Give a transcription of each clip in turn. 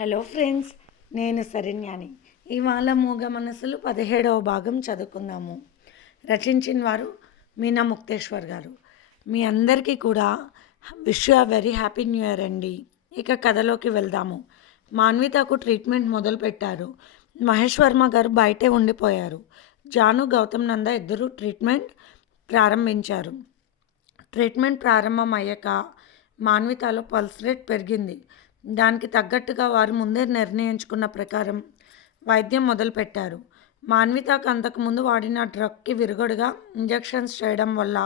Hello friends, నేను శరణ్యాని. ఇవాళ మూగ మనసులు 17వ భాగం చదువుకుందాము. రచించిన వారు మీనా ముక్తేశ్వర్ గారు. మీ అందరికీ కూడా wish you very happy new year అండి. ఇక కథలోకి వెళ్దాము. మాన్వితకు ట్రీట్మెంట్ మొదలుపెట్టారు. మహేష్ వర్మ గారు బయటే ఉండిపోయారు. జాను, గౌతమ్ నంద ఇద్దరు ట్రీట్మెంట్ ప్రారంభించారు. ట్రీట్మెంట్ ప్రారంభం అయ్యాక మాన్వితలో పల్స్ రేట్ పెరిగింది. దానికి తగ్గట్టుగా వారు ముందే నిర్ణయించుకున్న ప్రకారం వైద్యం మొదలుపెట్టారు. మాన్వితకు అంతకుముందు వాడిన డ్రగ్కి విరుగుడుగా ఇంజెక్షన్స్ చేయడం వల్ల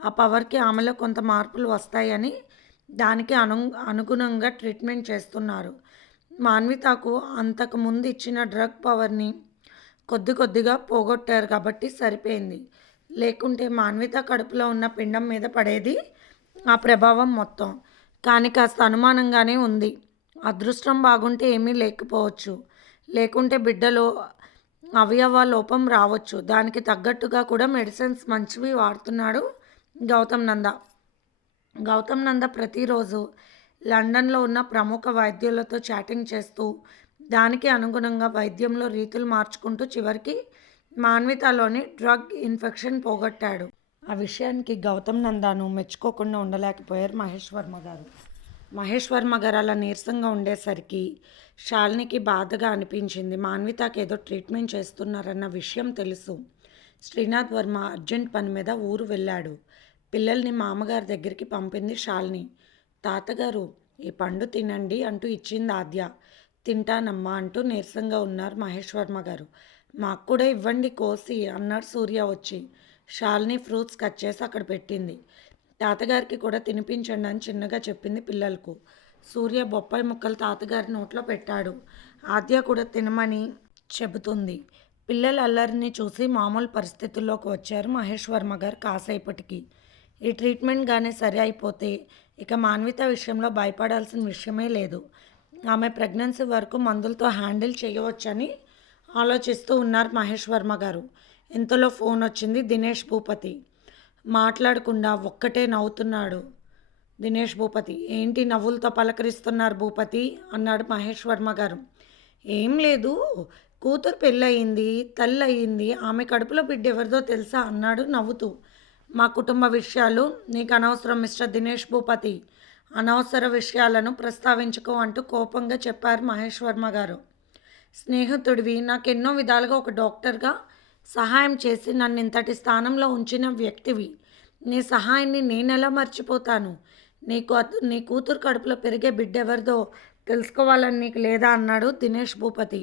ఆ పవర్కి ఆమెలో కొంత మార్పులు వస్తాయని దానికి అనుగుణంగా ట్రీట్మెంట్ చేస్తున్నారు. మాన్వితకు అంతకుముందు ఇచ్చిన డ్రగ్ పవర్ని కొద్దిగా పోగొట్టారు కాబట్టి సరిపోయింది. లేకుంటే మాన్విత కడుపులో ఉన్న పిండం మీద పడేది ఆ ప్రభావం మొత్తం. కానీ కాస్త అనుమానంగానే ఉంది. అదృష్టం బాగుంటే ఏమీ లేకపోవచ్చు, లేకుంటే బిడ్డలో అవయవ లోపం రావచ్చు. దానికి తగ్గట్టుగా కూడా మెడిసిన్స్ మంచివి వాడుతున్నాడు గౌతమ్ నంద. గౌతమ్ నంద ప్రతిరోజు లండన్లో ఉన్న ప్రముఖ వైద్యులతో చాటింగ్ చేస్తూ దానికి అనుగుణంగా వైద్యంలో రీతులు మార్చుకుంటూ చివరికి మాన్వితలోని డ్రగ్ ఇన్ఫెక్షన్ పోగొట్టాడు. ఆ విషయానికి గౌతమ్ నందాను మెచ్చుకోకుండా ఉండలేకపోయారు మహేష్ వర్మ గారు. మహేష్ వర్మ గారు అలా నీరసంగా ఉండేసరికి శాలినికి బాధగా అనిపించింది. మాన్వితకి ఏదో ట్రీట్మెంట్ చేస్తున్నారన్న విషయం తెలుసు. శ్రీనాథ్ వర్మ అర్జెంట్ పని మీద ఊరు వెళ్ళాడు. పిల్లల్ని మామగారి దగ్గరికి పంపింది శాలిని. తాతగారు, ఈ పండు తినండి అంటూ ఇచ్చింది ఆద్య. తింటానమ్మా అంటూ నీరసంగా ఉన్నారు మహేష్ వర్మ గారు. మాకు కూడా ఇవ్వండి కోసి అన్నాడు సూర్య వచ్చి. శాలిని ఫ్రూట్స్ కట్ చేసి అక్కడ పెట్టింది. తాతగారికి కూడా తినిపించండి అని చిన్నగా చెప్పింది పిల్లలకు. సూర్య బొప్పాయి ముక్కలు తాతగారి నోట్లో పెట్టాడు. ఆద్య కూడా తినమని చెబుతుంది. పిల్లల అల్లరిని చూసి మామూలు పరిస్థితుల్లోకి వచ్చారు మహేష్ వర్మ గారు కాసేపటికి. ఈ ట్రీట్మెంట్ కానీ సరి అయిపోతే ఇక మాన్విత విషయంలో భయపడాల్సిన విషయమే లేదు. ఆమె ప్రెగ్నెన్సీ వరకు మందులతో హ్యాండిల్ చేయవచ్చని ఆలోచిస్తూ ఉన్నారు మహేష్ వర్మ గారు. ఇంతలో ఫోన్ వచ్చింది. దినేష్ భూపతి. మాట్లాడకుండా ఒక్కటే నవ్వుతున్నాడు దినేష్ భూపతి. ఏంటి నవ్వులతో పలకరిస్తున్నారు భూపతి అన్నాడు మహేష్ వర్మ గారు. ఏం లేదు, కూతురు పెళ్ళయింది, తల్లి అయ్యింది, ఆమె కడుపులో బిడ్డ ఎవరిదో తెలుసా అన్నాడు నవ్వుతూ. మా కుటుంబ విషయాలు నీకు అనవసరం మిస్టర్ దినేష్ భూపతి. అనవసర విషయాలను ప్రస్తావించుకో అంటూ కోపంగా చెప్పారు మహేష్ వర్మ గారు. స్నేహితుడివి, నాకెన్నో విధాలుగా ఒక డాక్టర్గా సహాయం చేసి నన్ను ఇంతటి స్థానంలో ఉంచిన వ్యక్తివి. నీ సహాయాన్ని నేనెలా మర్చిపోతాను? నీ కూతురు కడుపులో పెరిగే బిడ్డ ఎవరిదో తెలుసుకోవాలని నీకు లేదా అన్నాడు దినేష్ భూపతి.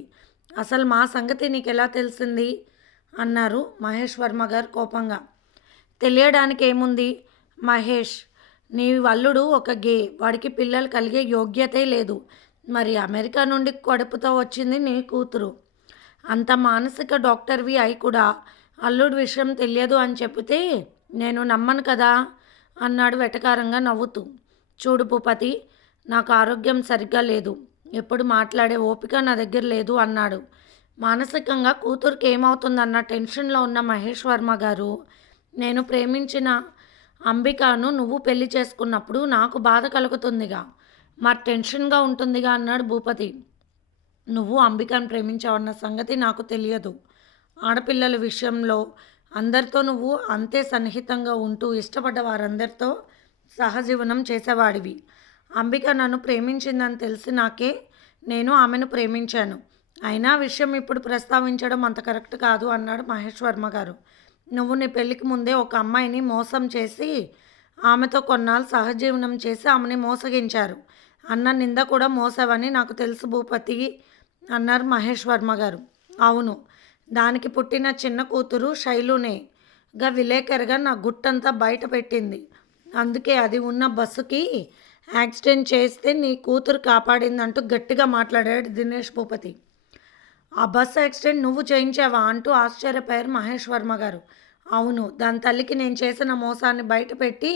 అసలు మా సంగతి నీకు ఎలా తెలిసింది అన్నారు మహేష్ వర్మ గారు కోపంగా. తెలియడానికి ఏముంది మహేష్, నీ అల్లుడు ఒక గే, వాడికి పిల్లలు కలిగే యోగ్యతే లేదు. మరి అమెరికా నుండి కడుపుతో వచ్చింది నీ కూతురు. అంత మానసిక డాక్టర్వి అయి కూడా అల్లుడి విషయం తెలియదు అని చెబితే నేను నమ్మను కదా అన్నాడు వెటకారంగా నవ్వుతూ. చూడు భూపతి, నాకు ఆరోగ్యం సరిగ్గా లేదు, ఎప్పుడు మాట్లాడే ఓపిక నా దగ్గర లేదు అన్నాడు. మానసికంగా కూతురికి ఏమవుతుందన్న టెన్షన్లో ఉన్న మహేష్ వర్మ గారు, నేను ప్రేమించిన అంబికను నువ్వు పెళ్లి చేసుకున్నప్పుడు నాకు బాధ కలుగుతుందిగా, మరి టెన్షన్గా ఉంటుందిగా అన్నాడు భూపతి. నువ్వు అంబికను ప్రేమించావన్న సంగతి నాకు తెలియదు. ఆడపిల్లల విషయంలో అందరితో నువ్వు అంతే సన్నిహితంగా ఉంటూ ఇష్టపడ్డ వారందరితో సహజీవనం చేసేవాడివి. అంబిక నన్ను ప్రేమించిందని తెలిసి నాకే నేను ఆమెను ప్రేమించాను. అయినా విషయం ఇప్పుడు ప్రస్తావించడం అంత కరెక్ట్ కాదు అన్నాడు మహేష్ వర్మ గారు. నువ్వు నీ పెళ్ళికి ముందే ఒక అమ్మాయిని మోసం చేసి ఆమెతో కొన్నాళ్ళు సహజీవనం చేసి ఆమెని మోసగించారు అన్న నింద కూడా మోసావని నాకు తెలుసు భూపతి అన్నారు మహేష్ వర్మ గారు. అవును, దానికి పుట్టిన చిన్న కూతురు శైలునేగా విలేకరుగా నా గుట్టంతా బయట పెట్టింది. అందుకే అది ఉన్న బస్సుకి యాక్సిడెంట్ చేస్తే నీ కూతురు కాపాడిందంటూ గట్టిగా మాట్లాడాడు దినేష్ భూపతి. ఆ బస్సు యాక్సిడెంట్ నువ్వు చేయించావా అంటూ ఆశ్చర్యపోయారు మహేష్ వర్మ గారు. అవును, దాని తల్లికి నేను చేసిన మోసాన్ని బయటపెట్టి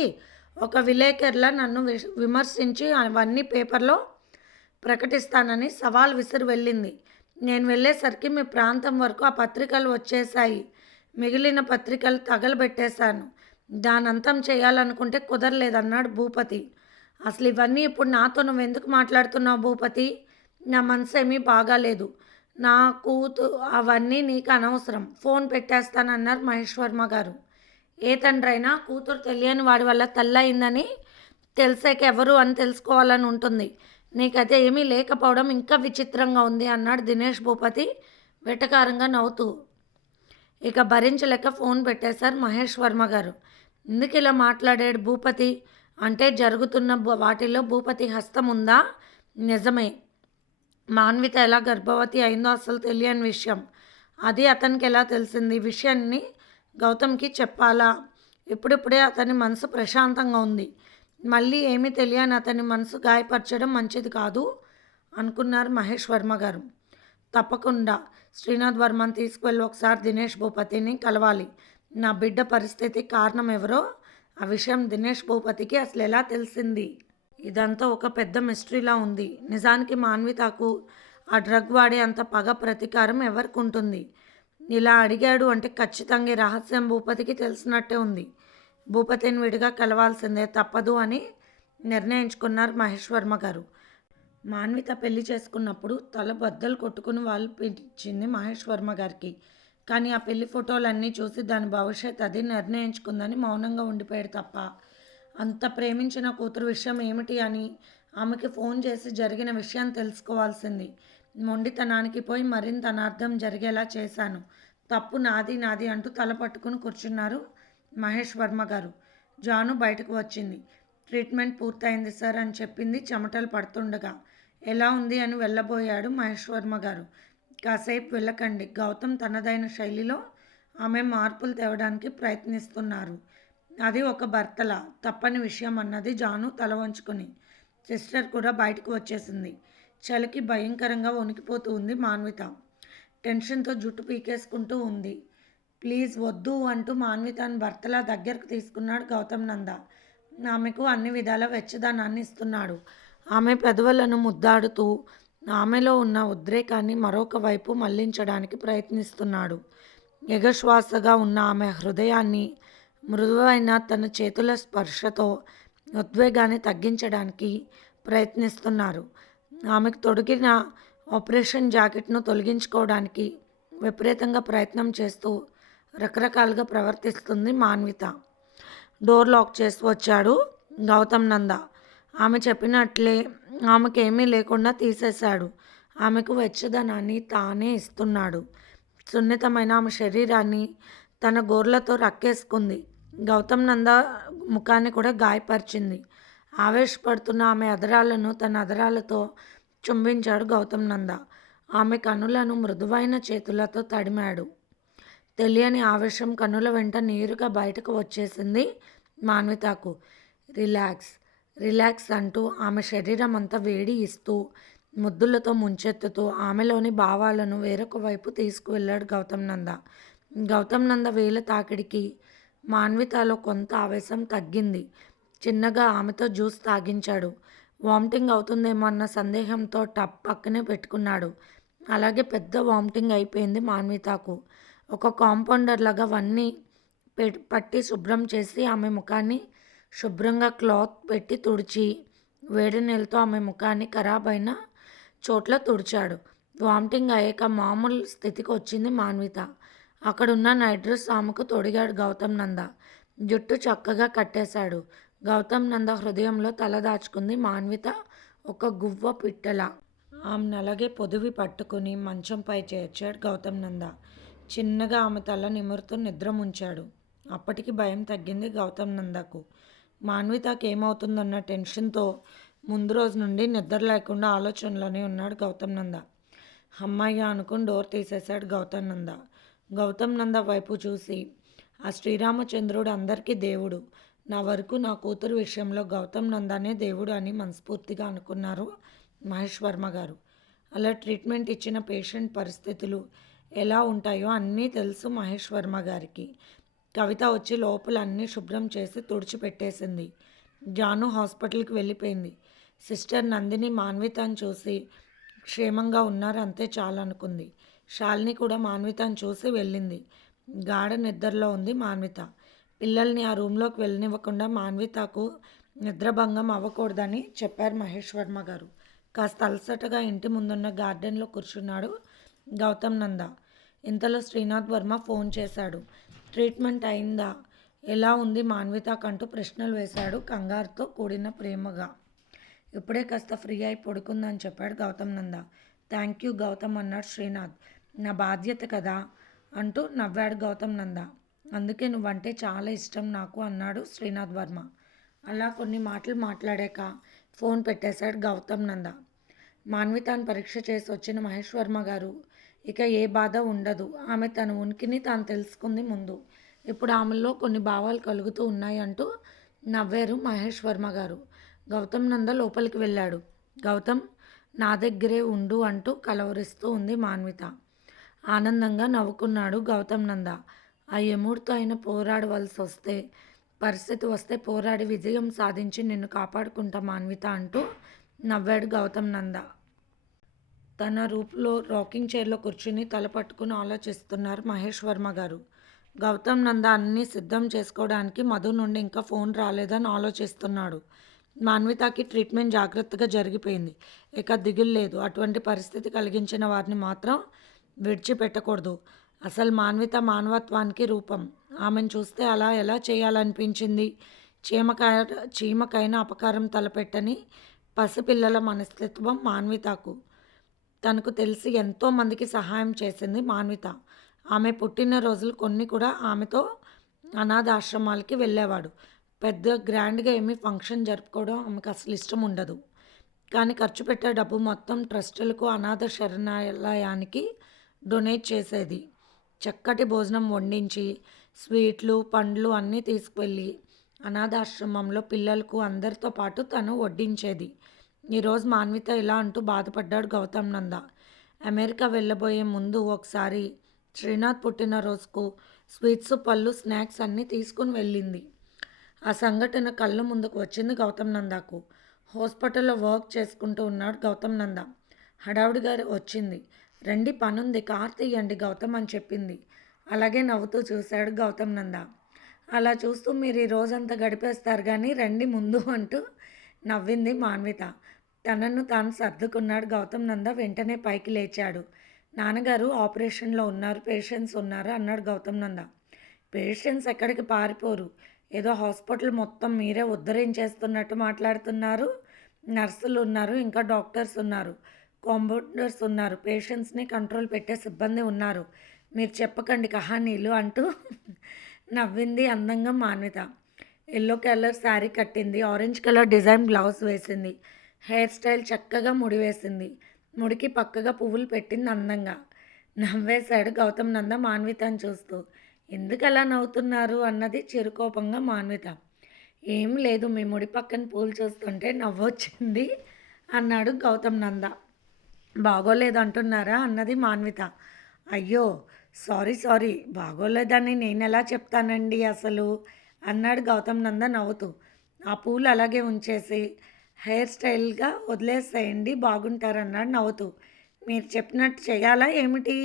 ఒక విలేకరులా నన్ను విమర్శించి అవన్నీ పేపర్లో ప్రకటిస్తానని సవాల్ విసిరి వెళ్ళింది. నేను వెళ్ళేసరికి మీ ప్రాంతం వరకు ఆ పత్రికలు వచ్చేసాయి. మిగిలిన పత్రికలు తగలబెట్టేశాను. దాని అంతం చేయాలనుకుంటే కుదరలేదన్నాడు భూపతి. అసలు ఇవన్నీ ఇప్పుడు నాతో నువ్వెందుకు మాట్లాడుతున్నావు భూపతి? నా మనసేమీ బాగాలేదు. నా అవన్నీ నీకు అనవసరం. ఫోన్ పెట్టేస్తానన్నారు మహేష్ వర్మ గారు. ఏ తండ్రైనా కూతురు తెలియని వాడి వల్ల తల్లయిందని తెలిసాక ఎవరు అని తెలుసుకోవాలని ఉంటుంది. నీకైతే ఏమీ లేకపోవడం ఇంకా విచిత్రంగా ఉంది అన్నాడు దినేష్ భూపతి వెటకారంగా నవ్వుతూ. ఇక భరించలేక ఫోన్ పెట్టేశారు మహేష్ వర్మ గారు. ఎందుకు ఇలా మాట్లాడాడు భూపతి అంటే జరుగుతున్న వాటిలో భూపతి హస్తం ఉందా? నిజమే. మాన్విత ఎలా గర్భవతి అయిందో అసలు తెలియని విషయం. అది అతనికి ఎలా తెలిసింది? ఈ విషయాన్ని గౌతమ్కి చెప్పాలా? ఇప్పుడిప్పుడే అతని మనసు ప్రశాంతంగా ఉంది. మళ్ళీ ఏమీ తెలియని అతని మనసు గాయపరచడం మంచిది కాదు అనుకున్నారు మహేష్ వర్మ గారు. తప్పకుండా శ్రీనాథ్ వర్మని తీసుకువెళ్ళి ఒకసారి దినేష్ భూపతిని కలవాలి. నా బిడ్డ పరిస్థితి కారణం ఎవరో ఆ విషయం దినేష్ భూపతికి అసలు ఎలా తెలిసింది? ఇదంతా ఒక పెద్ద మిస్టరీలా ఉంది. నిజానికి మాన్వితకు ఆ డ్రగ్ వాడే అంత పగ ప్రతీకారం ఎవరికి ఉంటుంది? ఇలా అడిగాడు అంటే ఖచ్చితంగా ఈ రహస్యం భూపతికి తెలిసినట్టే ఉంది. భూపతిని విడిగా కలవాల్సిందే తప్పదు అని నిర్ణయించుకున్నారు మహేష్ వర్మ గారు. మాన్విత పెళ్లి చేసుకున్నప్పుడు తల బద్దలు కొట్టుకుని వాళ్ళు పిలిచింది మహేష్ వర్మ గారికి. కానీ ఆ పెళ్లి ఫోటోలన్నీ చూసి దాని భవిష్యత్ అది నిర్ణయించుకుందని మౌనంగా ఉండిపోయాడు తప్ప అంత ప్రేమించిన కూతురు విషయం ఏమిటి అని ఆమెకి ఫోన్ చేసి జరిగిన విషయం తెలుసుకోవాల్సింది. మొండితనానికి పోయి మరింత అనార్థం జరిగేలా చేశాను. తప్పు నాది నాది అంటూ తల పట్టుకుని కూర్చున్నారు మహేష్ వర్మ గారు. జాను బయటకు వచ్చింది. ట్రీట్మెంట్ పూర్తయింది సార్ అని చెప్పింది చెమటలు పడుతుండగా. ఎలా ఉంది అని వెళ్ళబోయాడు మహేష్ వర్మ గారు. కాసేపు వెళ్ళకండి. గౌతమ్ తనదైన శైలిలో ఆమె మార్పులు తేవడానికి ప్రయత్నిస్తున్నారు. అది ఒక భర్తలా తప్పని విషయం అన్నది జాను తల వంచుకొని. సిస్టర్ కూడా బయటకు వచ్చేసింది. చలికి భయంకరంగా వణికిపోతూ ఉంది మాన్విత. టెన్షన్తో జుట్టు పీకేసుకుంటూ ఉంది. ప్లీజ్ వద్దు అంటూ మాన్వితను భర్తలా దగ్గరకు తీసుకున్నాడు గౌతమ్ నంద. ఆమెకు అన్ని విధాల వెచ్చదనాన్ని ఇస్తున్నాడు. ఆమె పెదవులను ముద్దాడుతూ ఆమెలో ఉన్న ఉద్రేకాన్ని మరొక వైపు మళ్లించడానికి ప్రయత్నిస్తున్నాడు. ఎగశ్వాసగా ఉన్న ఆమె హృదయాన్ని మృదువైన తన చేతుల స్పర్శతో ఉద్వేగాన్ని తగ్గించడానికి ప్రయత్నిస్తున్నారు. ఆమెకు తొడిగిన ఆపరేషన్ జాకెట్ను తొలగించుకోవడానికి విపరీతంగా ప్రయత్నం చేస్తూ రకరకాలుగా ప్రవర్తిస్తుంది మాన్విత. డోర్ లాక్ చేసి వచ్చాడు గౌతమ్ నంద. ఆమె చెప్పినట్లే ఆమెకేమీ లేకుండా తీసేశాడు. ఆమెకు వెచ్చదనాన్ని తానే ఇస్తున్నాడు. సున్నితమైన ఆమె శరీరాన్ని తన గోర్లతో రక్కేసుకుంది. గౌతమ్ నంద ముఖాన్ని కూడా గాయపరిచింది. ఆవేశపడుతున్న ఆమె అదరాలను తన అదరాలతో చుంబించాడు గౌతమ్ నంద. ఆమె కనులను మృదువైన చేతులతో తడిమాడు. తెలియని ఆవేశం కనుల వెంట నేరుగా బయటకు వచ్చేసింది మాన్వితకు. రిలాక్స్ రిలాక్స్ అంటూ ఆమె శరీరం అంతా వేడి ఇస్తూ ముద్దులతో ముంచెత్తుతూ ఆమెలోని భావాలను వేరొక వైపు తీసుకువెళ్ళాడు గౌతమ్ నంద. గౌతమ్ నంద వేల తాకిడికి మాన్వితలో కొంత ఆవేశం తగ్గింది. చిన్నగా ఆమెతో జ్యూస్ తాగించాడు. వామిటింగ్ అవుతుందేమో అన్న సందేహంతో టప్ పక్కనే పెట్టుకున్నాడు. అలాగే పెద్ద వామిటింగ్ అయిపోయింది మాన్వితకు. ఒక కాంపౌండర్ లాగా అవన్నీ పట్టి శుభ్రం చేసి ఆమె ముఖాన్ని శుభ్రంగా క్లాత్ పెట్టి తుడిచి వేడి నీళ్ళతో ఆమె ముఖాన్ని ఖరాబ్ అయిన చోట్ల తుడిచాడు. వామిటింగ్ అయ్యాక మామూలు స్థితికి వచ్చింది మాన్విత. అక్కడున్న నైట్ డ్రెస్ ఆమెకు తొడిగాడు గౌతమ్ నంద. జుట్టు చక్కగా కట్టేశాడు. గౌతమ్ నంద హృదయంలో తల దాచుకుంది మాన్విత ఒక గువ్వ పిట్టల. ఆమెను అలాగే పొదివి పట్టుకుని మంచంపై చేర్చాడు గౌతమ్ నంద. చిన్నగా ఆమె తల నిమురుతూ నిద్ర ముంచాడు. అప్పటికి భయం తగ్గింది గౌతమ్ నందకు. మాన్వితకి ఏమవుతుందన్న టెన్షన్తో ముందు రోజు నుండి నిద్ర లేకుండా ఆలోచనలోనే ఉన్నాడు గౌతమ్ నంద. అమ్మాయ్య అనుకుని డోర్ తీసేశాడు గౌతమ్ నంద. గౌతమ్ నంద వైపు చూసి, ఆ శ్రీరామచంద్రుడు అందరికీ దేవుడు, నా వరకు నా కూతురు విషయంలో గౌతమ్ నందనే దేవుడు అని మనస్ఫూర్తిగా అనుకున్నారు మహేష్ వర్మ గారు. అలా ట్రీట్మెంట్ ఇచ్చిన పేషెంట్ పరిస్థితులు ఎలా ఉంటాయో అన్నీ తెలుసు మహేష్ వర్మ గారికి. కవిత వచ్చి లోపల అన్నీ శుభ్రం చేసి తుడిచిపెట్టేసింది. జాను హాస్పిటల్కి వెళ్ళిపోయింది. సిస్టర్ నందిని మాన్వితను చూసి క్షేమంగా ఉన్నారు అంతే చాలనుకుంది. శాలిని కూడా మాన్వితను చూసి వెళ్ళింది. గాఢ నిద్రలో ఉంది మాన్విత. పిల్లల్ని ఆ రూమ్లోకి వెళ్ళనివ్వకుండా మాన్వితకు నిద్రభంగం అవ్వకూడదని చెప్పారు మహేష్ వర్మ గారు. కాస్త అలసటగా ఇంటి ముందున్న గార్డెన్లో కూర్చున్నాడు గౌతమ్ నంద. ఇంతలో శ్రీనాథ్ వర్మ ఫోన్ చేశాడు. ట్రీట్మెంట్ అయిందా, ఎలా ఉంది మాన్వితకంటూ ప్రశ్నలు వేశాడు కంగారుతో కూడిన ప్రేమగా. ఇప్పుడే కాస్త ఫ్రీ అయి పడుకుందని చెప్పాడు గౌతమ్ నంద. థ్యాంక్ యూ గౌతమ్ అన్నాడు శ్రీనాథ్. నా బాధ్యత కదా అంటూ నవ్వాడు గౌతమ్ నంద. అందుకే నువ్వంటే చాలా ఇష్టం నాకు అన్నాడు శ్రీనాథ్ వర్మ. అలా కొన్ని మాటలు మాట్లాడాక ఫోన్ పెట్టేశాడు గౌతమ్ నంద. మాన్వితాన్ని పరీక్ష చేసి వచ్చిన మహేష్ వర్మ గారు ఇక ఏ బాధ ఉండదు. ఆమె తన ఉనికిని తాను తెలుసుకుంది ముందు. ఇప్పుడు ఆమెలో కొన్ని భావాలు కలుగుతూ ఉన్నాయి అంటూ నవ్వారు మహేష్ వర్మ గారు. గౌతమ్ నంద లోపలికి వెళ్ళాడు. గౌతమ్, నా దగ్గరే ఉండు అంటూ కలవరిస్తూ ఉంది మాన్విత. ఆనందంగా నవ్వుకున్నాడు గౌతమ్ నంద. ఆ యముడితో అయినా పోరాడవలసి వస్తే, పరిస్థితి వస్తే పోరాడి విజయం సాధించి నిన్ను కాపాడుకుంటా మాన్విత అంటూ నవ్వాడు గౌతమ్ నంద. తన రూపులో రాకింగ్ చైర్లో కూర్చుని తల పట్టుకుని ఆలోచిస్తున్నారు మహేష్ వర్మ గారు. గౌతమ్ నంద అన్నీ సిద్ధం చేసుకోవడానికి మధు నుండి ఇంకా ఫోన్ రాలేదని ఆలోచిస్తున్నాడు. మాన్వితకి ట్రీట్మెంట్ జాగ్రత్తగా జరిగిపోయింది. ఇక దిగులు లేదు. అటువంటి పరిస్థితి కలిగించిన వారిని మాత్రం విడిచిపెట్టకూడదు. అసలు మాన్విత మానవత్వానికి రూపం. ఆమెను చూస్తే అలా ఎలా చేయాలనిపించింది. చీమకైనా అపకారం తలపెట్టని పసిపిల్లల మనస్తత్వం మాన్వితకు. తనకు తెలిసి ఎంతోమందికి సహాయం చేసింది మాన్విత. ఆమె పుట్టినరోజులు కొన్ని కూడా ఆమెతో అనాథాశ్రమాలకి వెళ్ళేవాడు. పెద్ద గ్రాండ్గా ఏమీ ఫంక్షన్ జరుపుకోవడం ఆమెకు అసలు ఇష్టం ఉండదు. కానీ ఖర్చు పెట్టే డబ్బు మొత్తం ట్రస్టులకు, అనాథ శరణాలయానికి డొనేట్ చేసేది. చక్కటి భోజనం వండించి స్వీట్లు, పండ్లు అన్నీ తీసుకువెళ్ళి అనాథాశ్రమంలో పిల్లలకు అందరితో పాటు తను వడ్డించేది. ఈరోజు మాన్విత ఇలా అంటూ బాధపడ్డాడు గౌతమ్ నంద. అమెరికా వెళ్ళబోయే ముందు ఒకసారి శ్రీనాథ్ పుట్టినరోజుకు స్వీట్స్, పళ్ళు, స్నాక్స్ అన్నీ తీసుకుని వెళ్ళింది. ఆ సంఘటన కళ్ళ ముందుకు వచ్చింది గౌతమ్ నందకు. హాస్పిటల్లో వర్క్ చేసుకుంటూ ఉన్నాడు గౌతమ్ నంద. హడావుడిగా వచ్చింది. రండి, పనుంది, కార్ తీయండి గౌతమ్ అని చెప్పింది. అలాగే నవ్వుతూ చూశాడు గౌతమ్ నంద. అలా చూస్తూ మీరు ఈ రోజంతా గడిపేస్తారు కానీ రండి ముందు అంటూ నవ్వింది మాన్విత. తనను తాను సర్దుకున్నాడు గౌతమ్ నంద. వెంటనే పైకి లేచాడు. నాన్నగారు ఆపరేషన్లో ఉన్నారు, పేషెంట్స్ ఉన్నారు అన్నాడు గౌతమ్ నంద. పేషెంట్స్ ఎక్కడికి పారిపోరు. ఏదో హాస్పిటల్ మొత్తం మీరే ఉద్ధరించేస్తున్నట్టు మాట్లాడుతున్నారు. నర్సులు ఉన్నారు, ఇంకా డాక్టర్స్ ఉన్నారు, కాంపౌండర్స్ ఉన్నారు, పేషెంట్స్ని కంట్రోల్ పెట్టే సిబ్బంది ఉన్నారు. మీరు చెప్పకండి కహానీలు అంటూ నవ్వింది అందంగా మాన్విత. ఎల్లో కలర్ శారీ కట్టింది. ఆరెంజ్ కలర్ డిజైన్ బ్లౌజ్ వేసింది. హెయిర్ స్టైల్ చక్కగా ముడివేసింది. ముడికి పక్కగా పువ్వులు పెట్టింది అందంగా. నవ్వేశాడు గౌతమ్ నంద మాన్వితని చూస్తూ. ఎందుకు అలా నవ్వుతున్నారు అన్నది చిరుకోపంగా మాన్విత. ఏం లేదు, మీ ముడి పక్కన పూలు చూస్తుంటే నవ్వొచ్చింది అన్నాడు గౌతమ్ నంద. బాగోలేదు అంటున్నారా అన్నది మాన్విత. అయ్యో సారీ, బాగోలేదని నేను ఎలా చెప్తానండి అసలు అన్నాడు గౌతమ్ నంద నవ్వుతూ. ఆ పూలు అలాగే ఉంచేసి హెయిర్ స్టైల్గా వదిలేసేయండి, బాగుంటారన్నాడు నవ్వుతూ. మీరు చెప్పినట్టు చేయాలా ఏమిటి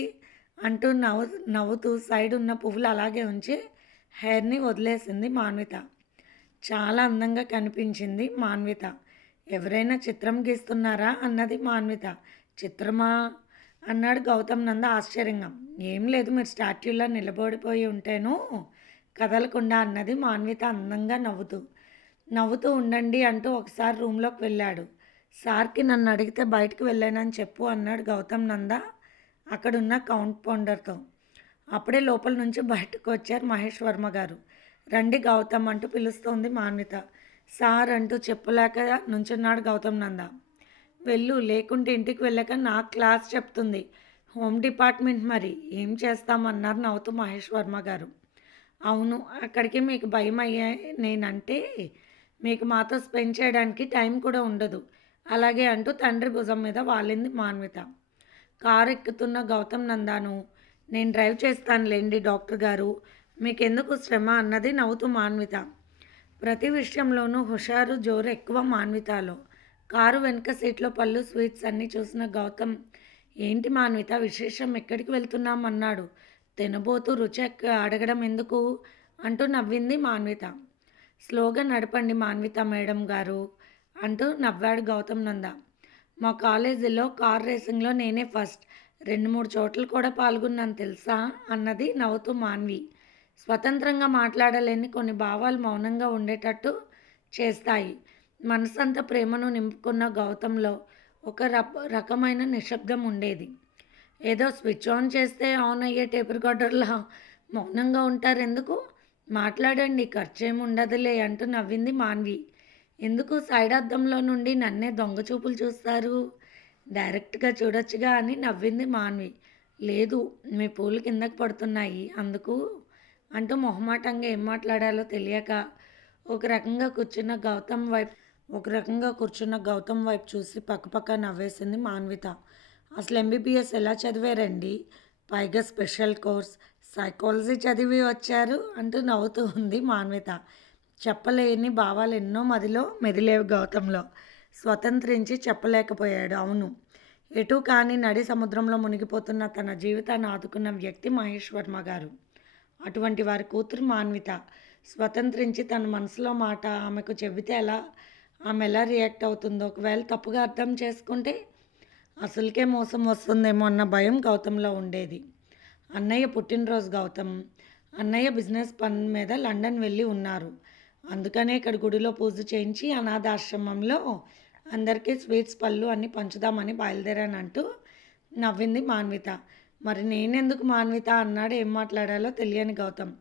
అంటూ నవ్వుతూ సైడ్ ఉన్న పువ్వులు అలాగే ఉంచి హెయిర్ని వదిలేసింది మాన్విత. చాలా అందంగా కనిపించింది మాన్విత. ఎవరైనా చిత్రం గీస్తున్నారా అన్నది మాన్విత. చిత్రమా అన్నాడు గౌతమ్ నంద ఆశ్చర్యంగా. ఏం లేదు, మీరు స్టాట్యూలా నిలబడిపోయి ఉంటేను కదలకుండా అన్నది మాన్విత అందంగా నవ్వుతూ ఉండండి అంటూ ఒకసారి రూమ్లోకి వెళ్ళాడు. సార్కి నన్ను అడిగితే బయటకు వెళ్ళానని చెప్పు అన్నాడు గౌతమ్ నంద అక్కడున్న కాంపౌండర్తో. అప్పుడే లోపల నుంచి బయటకు వచ్చారు మహేష్ వర్మ గారు. రండి గౌతమ్ అంటూ పిలుస్తోంది మాన్విత. సార్ అంటూ చెప్పలేక నుంచున్నాడు గౌతమ్ నంద. వెళ్ళు, లేకుంటే ఇంటికి వెళ్ళాక నా క్లాస్ చెప్తుంది. హోమ్ డిపార్ట్మెంట్ మరి ఏం చేస్తామన్నారు నవ్వుతూ మహేష్ వర్మ గారు. అవును, అక్కడికి మీకు భయం అయ్యా నేనంటే మీకు మాతో స్పెండ్ చేయడానికి టైం కూడా ఉండదు. అలాగే అంటూ తండ్రి భుజం మీద వాలింది మాన్విత. కారు ఎక్కుతున్న గౌతమ్ నందాను, నేను డ్రైవ్ చేస్తానులేండి డాక్టర్ గారు, మీకెందుకు శ్రమ అన్నది నవ్వుతూ మాన్విత. ప్రతి విషయంలోనూ హుషారు, జోరు ఎక్కువ మాన్వితలో. కారు వెనుక సీట్లో పళ్ళు, స్వీట్స్ అన్నీ చూసిన గౌతమ్, ఏంటి మాన్విత విశేషం, ఎక్కడికి వెళ్తున్నాం అన్నాడు. తినబోతూ రుచి అడగడం ఎందుకు అంటూ నవ్వింది మాన్విత. స్లోగా నడపండి మాన్విత మేడం గారు అంటూ నవ్వాడు గౌతమ్ నంద. మా కాలేజీలో కార్ రేసింగ్‌లో నేనే ఫస్ట్. 2, 3 చోట్ల కూడా పాల్గొన్నాను తెలుసా? అన్నది నవ్వుతూ మాన్వి. స్వతంత్రంగా మాట్లాడలేని కొన్ని భావాలు మౌనంగా ఉండేటట్టు చేస్తాయి. మనసంతా ప్రేమను నింపుకున్న గౌతంలో ఒక రకమైన నిశ్శబ్దం ఉండేది. ఏదో స్విచ్ ఆన్ చేస్తే ఆన్ అయ్యే టేప్ రికార్డర్‌లా మౌనంగా ఉంటారెందుకు? మాట్లాడండి ఖర్చేముండదులే అంటూ నవ్వింది మాన్వి. ఎందుకు సైడ్ అద్దంలో నుండి నన్నే దొంగ చూపులు చూస్తారు? డైరెక్ట్‌గా చూడొచ్చుగా అని నవ్వింది మాన్వి. లేదు మీ పూలు కిందకి పడుతున్నాయి అందుకు అంటూ మొహమాటంగా ఏం మాట్లాడాలో తెలియక ఒక రకంగా కూర్చున్న గౌతమ్ వైపు చూసి పక్కపక్క నవ్వేసింది మాన్విత. అసలు ఎంబీబీఎస్ ఎలా చదివారండి? పైగా స్పెషల్ కోర్స్ సైకాలజీ చదివి వచ్చారు అంటూ నవ్వుతూ ఉంది మాన్విత. చెప్పలేని భావాలు ఎన్నో మదిలో మెదిలేవి గౌతంలో. స్వతంత్రించి చెప్పలేకపోయాడు. అవును, ఎటూ కాని నడి సముద్రంలో మునిగిపోతున్న తన జీవితాన్ని ఆదుకున్న వ్యక్తి మహేష్ వర్మ గారు. అటువంటి వారి కూతురు మాన్విత స్వతంత్రించి తన మనసులో మాట ఆమెకు చెబితే ఆమె ఎలా రియాక్ట్ అవుతుందో, ఒకవేళ తప్పుగా అర్థం చేసుకుంటే అసలుకే మోసం వస్తుందేమో అన్న భయం గౌతంలో ఉండేది. అన్నయ్య పుట్టినరోజు గౌతమ్. అన్నయ్య బిజినెస్ పని మీద లండన్ వెళ్ళి ఉన్నారు. అందుకనే ఇక్కడ గుడిలో పూజ చేయించి అనాథాశ్రమంలో అందరికీ స్వీట్స్ పళ్ళు అన్నీ పంచుదామని బయలుదేరానంటూ నవ్వింది మాన్విత. మరి నేనెందుకు మాన్విత అన్నాడు ఏం మాట్లాడాలో తెలియని గౌతమ్.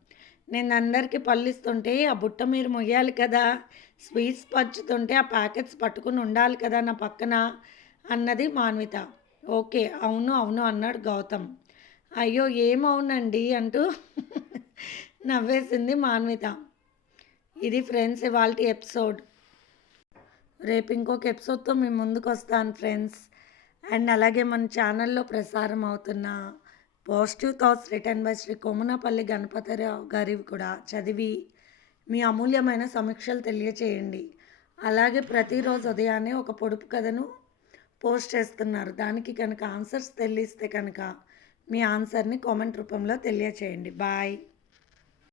నేను అందరికీ పళ్ళు ఇస్తుంటే ఆ బుట్ట మీరు మొయ్యాలి కదా, స్వీట్స్ పంచుతుంటే ఆ ప్యాకెట్స్ పట్టుకుని ఉండాలి కదా నా పక్కన అన్నది మాన్విత. ఓకే, అవును అవును అన్నాడు గౌతమ్. అయ్యో ఏమవునండి అంటూ నవ్వేసింది మాన్విత. ఇది ఫ్రెండ్స్ ఇవాల్టి ఎపిసోడ్. రేపు ఇంకొక ఎపిసోడ్తో మీ ముందుకు వస్తాను ఫ్రెండ్స్. అండ్ అలాగే మన ఛానల్లో ప్రసారం అవుతున్న positive thoughts written by Shri Komunapalli Ganapathi Rao గారివి కూడా చదివి మీ అమూల్యమైన సమీక్షలు తెలియచేయండి. అలాగే ప్రతిరోజు ఉదయాన్నే ఒక పొడుపు కథను పోస్ట్ చేస్తున్నారు. దానికి కనుక ఆన్సర్స్ తెలిస్తే కనుక మీ ఆన్సర్ని కామెంట్ రూపంలో తెలియచేయండి. బాయ్.